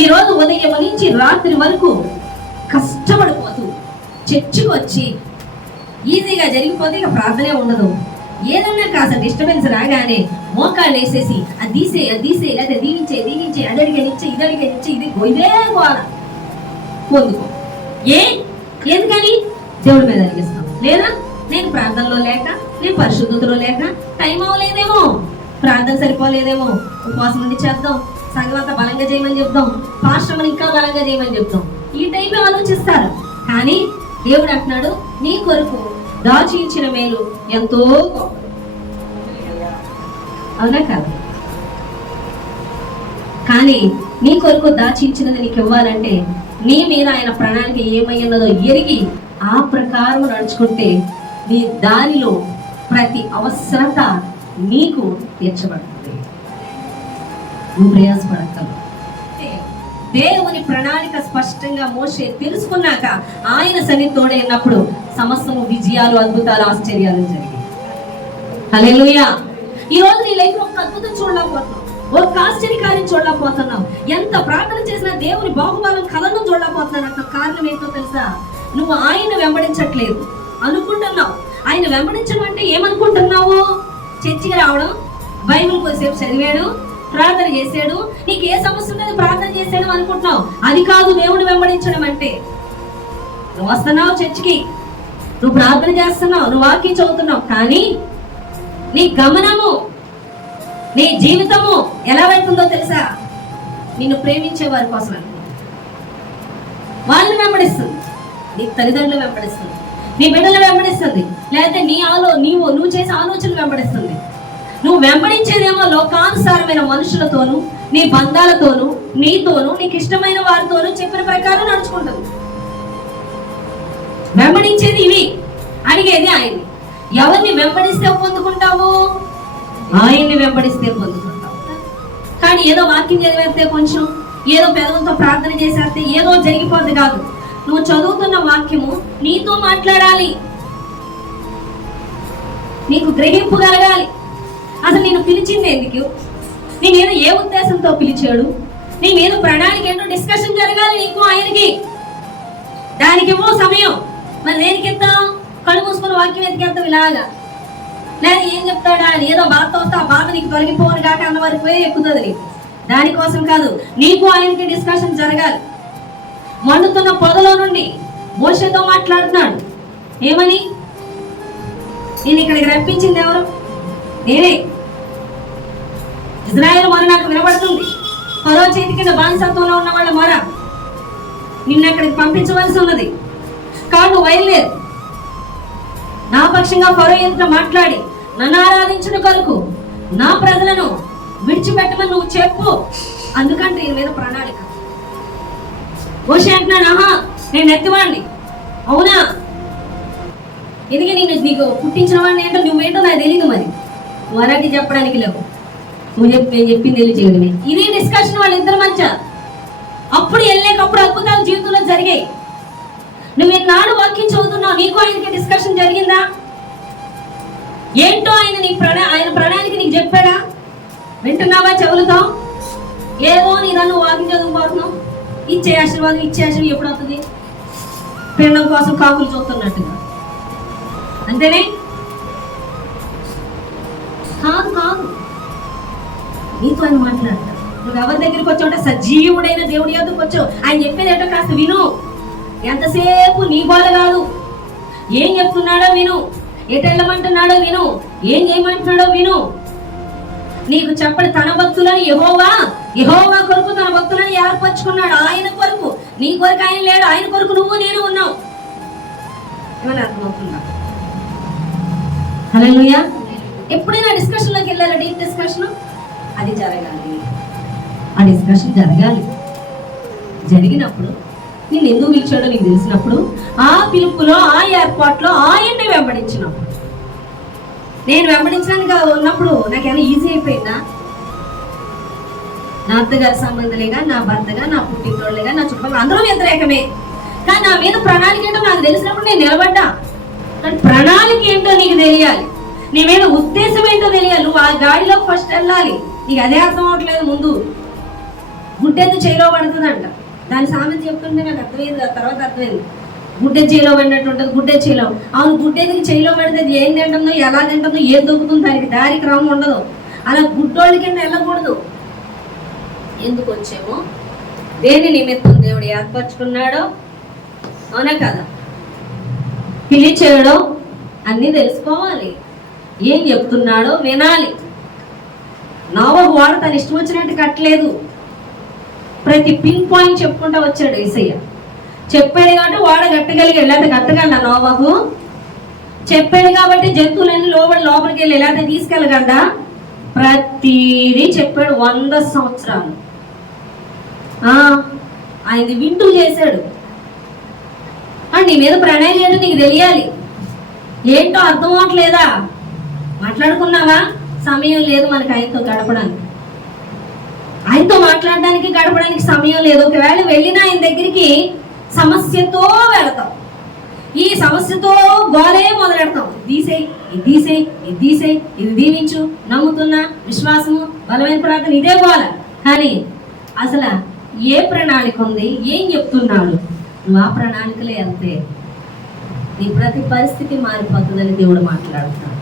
ఈ రోజు ఉదయం నుంచి రాత్రి వరకు కష్టపడిపోతూ చర్చికి వచ్చి ఈజీగా జరిగిపోతే ఇక ప్రార్థనే ఉండదు. ఏదన్నా కాస్త డిస్టర్బెన్స్ రాగానే మోకాళ్ళు వేసేసి అది తీసే లేదా దీవించే అది అడిగనిచ్చే ఇది అడిగనిచ్చే ఇది ఇదే గోల పొందుకో. ఎందుకని దేవుడి మీద అడిగిస్తాం. లేదా నేను ప్రార్థనలో లేక, నేను పరిశుద్ధతలో లేక, టైం అవ్వలేదేమో, ప్రార్థన సరిపోలేదేమో, ఉపవాసం ఉండి చేద్దాం, సంఘం అంతా బలంగా చేయమని చెప్తాం, పాస్టర్ని ఇంకా బలంగా చేయమని చెప్తాం. ఈ టైంలో ఆలోచిస్తారు. కానీ దేవుడు అంటున్నాడు, నీ కొరకు దాచించిన మేలు ఎంతో గొప్పది. అవునా కాదు? కానీ నీ కొరకు దాచించినది నీకు ఇవ్వాలంటే నీ మీద ఆయన ప్రణాళిక ఏమై ఉన్నదో ఎరిగి ఆ ప్రకారం నడుచుకుంటే నీ దానిలో ప్రతి అవసరత నీకు తీర్చబడుతుంది. నువ్వు ప్రయాసపడతావు. దేవుని ప్రణాళిక స్పష్టంగా మోషే తెలుసుకున్నాక ఆయన సన్నిధితోనే ఉన్నప్పుడు సమస్తము విజయాలు, అద్భుతాలు, ఆశ్చర్యాలు జరిగాయి. హల్లెలూయా. ఈ రోజు నీ లైఫ్ ఒక అద్భుతం చూడలేకపోతున్నావు, ఒక ఆశ్చర్యకార్యం చూడలేకపోతున్నావు. ఎంత ప్రార్థన చేసినా దేవుని బాహుబలం కథను చూడలేకపోతున్నావు. అంత కారణం ఏంటో తెలుసా? నువ్వు ఆయన వెంబడించట్లేదు అనుకుంటున్నావు. ఆయన వెంబడించడం అంటే ఏమనుకుంటున్నావు? చర్చికి రావడం, బైబిల్ కొద్దిసేపు చదివాడు, ప్రార్థన చేశాడు, నీకు ఏ సమస్య ఉన్నది ప్రార్థన చేశాడు అనుకుంటున్నావు. అది కాదు దేవుడు వెంబడించడం అంటే. నువ్వు వస్తున్నావు చర్చికి, నువ్వు ప్రార్థన చేస్తున్నావు, నువ్వు వాక్యం చదువుతున్నావు, కానీ నీ గమనము, నీ జీవితము ఎలా వెళ్తుందో తెలుసా? నిన్ను ప్రేమించే వారి కోసం వాళ్ళని వెంబడిస్తుంది, నీ తల్లిదండ్రులు వెంబడిస్తుంది, నీ బిడ్డలు వెంబడిస్తుంది, లేకపోతే నువ్వు చేసే ఆలోచనలు వెంబడిస్తుంది. నువ్వు వెంబడించేదేమో లోకానుసారమైన మనుషులతోనూ, నీ బంధాలతోనూ, నీతోనూ, నీకు ఇష్టమైన వారితోనూ చెప్పిన ప్రకారం నడుచుకుంటుంది. వెంబడించేది ఇవి, అడిగేది ఆయన్ని. ఎవరిని వెంబడిస్తే పొందుకుంటావు? ఆయన్ని వెంబడిస్తే పొందుకుంటావు. కానీ ఏదో వాక్యం చదివేస్తే, కొంచెం ఏదో పెదవులతో ప్రార్థన చేసేస్తే ఏదో జరిగిపోద్ది కాదు. నువ్వు చదువుతున్న వాక్యము నీతో మాట్లాడాలి, నీకు గ్రహింపు కలగాలి. అసలు నేను పిలిచింది ఎందుకు, నీ మీద ఏ ఉద్దేశంతో పిలిచాడు, నీ మీద ప్రణాళిక ఏంటో డిస్కషన్ జరగాలి నీకు ఆయనకి. దానికేమో సమయం. మరి దేనికి ఎత్తాం? కళ్ళు మూసుకుని వాక్యం ఎత్తికెళ్తాం ఇలాగా. లేదా ఏం చెప్తాడా, ఏదో బాధతో వస్తే ఆ బాధ నీకు తొలగిపోను కాక అన్న వరకు పోయి ఎక్కుతుంది నీకు. దానికోసం కాదు, నీకు ఆయనకి డిస్కషన్ జరగాలి. మండుతున్న పొదలో నుండి మోషేతో మాట్లాడుతున్నాడు. ఏమని? నేను ఇక్కడికి రప్పించింది ఎవరు? నేనే. ఇజ్రాయేల్ మొర నాకు వినబడుతుంది. ఫరో చేతి కింద బానిసత్వంలో ఉన్న వాళ్ళ మొర నిన్న అక్కడికి పంపించవలసి ఉన్నది. కాదు, బయలుదేరు. నా పక్షంగా ఫరో ఎదుట మాట్లాడి నన్ను ఆరాధించిన కొరకు నా ప్రజలను విడిచిపెట్టమని నువ్వు చెప్పు. అందుకంటే దీని మీద ప్రణాళిక. మోషే అంటున్నాడు, ఆహా నేను ఎత్తివాడిని. అవునా? ఎందుకే నీకు పుట్టించిన వాడిని ఏంటో నువ్వేంటో నాకు తెలియదు. మరి నువ్వు అలాంటి చెప్పడానికి లేవు. నేను చెప్పింది తెలియజేయడమే. ఇది డిస్కషన్ వాళ్ళిద్దరి మధ్య. అప్పుడు వెళ్ళేటప్పుడు అద్భుతాలు జీవితంలో జరిగాయి. నువ్వు ఎన్నాడు వాక్యం చదువుతున్నావు, నీకు ఆయనకి డిస్కషన్ జరిగిందా? ఏంటో ఆయన ప్రణాళిక నీకు చెప్పాడా? వింటున్నావా చెవులతో? ఏదో నీ నన్ను వాక్యం చదువుకోతున్నావు, ఇచ్చే ఆశీర్వాదం ఎప్పుడు అవుతుంది? పిల్లల కోసం కాకులు చూస్తున్నట్టుగా. అంతేనే? కాదు, నీతో ఆయన మాట్లాడతా. నువ్వు ఎవరి దగ్గరికి వచ్చావు? సజీవుడైన దేవుడి యొద్దకు వచ్చావు. ఆయన చెప్పేది ఏంటో కాస్త విను. ఎంతసేపు నీ గోల కాదు. ఏం చెప్తున్నాడో విను, ఎటు వెళ్ళమంటున్నాడో విను, ఏం చేయమంటున్నాడో విను. నీకు చెప్పడు తన భక్తులని యెహోవా కొరకు తన భక్తులని ఏర్పరచుకున్నాడు. ఆయన కొరకు, నీ కొరకు ఆయన లేడు. ఆయన కొరకు నువ్వు నేను ఉన్నావు. ఏమని అర్థమవుతుందా? హల్లెలూయా. ఎప్పుడైనా డిస్కషన్లోకి వెళ్ళాలి, డీప్ డిస్కషన్ అది జరగాలి. ఆ డిస్కషన్ జరగాలి. జరిగినప్పుడు నేను ఎందుకు పిలిచాడో నీకు తెలిసినప్పుడు, ఆ పిలుపులో, ఆ ఏర్పాట్లో ఆయన్ని వెంబడించినప్పుడు, నేను వెంబడించడానికి ఉన్నప్పుడు నాకేమైనా ఈజీ అయిపోయిందా? నా అత్తగారి సంబంధులేగా, నా భర్తగా, నా పుట్టినరోళ్ళేగా, నా చుట్టుపక్కల అందరూ వ్యతిరేకమే. కానీ నా మీద ప్రణాళిక ఏంటో నాకు తెలిసినప్పుడు నేను నిలబడ్డా. కానీ ప్రణాళిక ఏంటో నీకు తెలియాలి, నీ మీద ఉద్దేశం ఏంటో తెలియాలి. నువ్వు ఆ గాడిలో ఫస్ట్ వెళ్ళాలి. నీకు అదే అర్థం అవట్లేదు. ముందు గుడ్డెందు చేలో పడుతుందంట. దాని సామెత చెప్తుంటే నాకు అర్థమైంది, ఆ తర్వాత అర్థమైంది. గుడ్డె చేలో పడినట్టు ఉంటుంది, గుడ్డె చేలో. అవును, గుడ్డెందుకు చేలో పడితే ఏం తింటుందో, ఎలా తింటుందో, ఏం దొక్కుతుందో దానికి దారి క్రమం ఉండదు. అలా గుడ్డోళ్ళ కింద వెళ్ళకూడదు. ఎందుకు వచ్చామో, దేని నిమిత్తం దేవుడు ఏర్పరచుకున్నాడో, అవునా కదా, పిలిచాడో అన్నీ తెలుసుకోవాలి. ఏం చెప్తున్నాడో వినాలి. నోవహు వాడు తన ఇష్టం వచ్చినట్టు కట్టలేదు. ప్రతి పిన్ పాయింట్ చెప్పుకుంటూ వచ్చాడు యేసయ్య. చెప్పాడు కాబట్టి వాడ కట్టగలిగాడు, లేకపోతే కట్టగలడా నోవహు? చెప్పాడు కాబట్టి జంతువులన్నీ లోపలికి వెళ్ళి లేకపోతే తీసుకెళ్ళగలడా? ప్రతిదీ చెప్పాడు. 100 సంవత్సరాలు ఆయనది వింటూ చేశాడు. నీ మీద ప్రణాళిక ఏంటో నీకు తెలియాలి. ఏంటో అర్థం అవట్లేదా? మాట్లాడుకున్నావా? సమయం లేదు మనకి ఆయనతో గడపడానికి. ఆయనతో మాట్లాడడానికి గడపడానికి సమయం లేదు. ఒకవేళ వెళ్ళినా ఆయన దగ్గరికి సమస్యతో వెళతాం. ఈ సమస్యతో గోలే మొదలెడతాం. తీసేయి, ఇది తీసేయి, ఇది తీసేయి, ఇది దీవించు, నమ్ముతున్నా, విశ్వాసము, బలమైన ప్రార్థన, ఇదే గోల. కానీ అసలు ఏ ప్రణాళిక ఉంది, ఏం చెప్తున్నాడు? నువ్వు ఆ ప్రణాళికలే వెళ్తే నీ ప్రతి పరిస్థితి మారిపోతుందని దేవుడు మాట్లాడుతున్నాడు.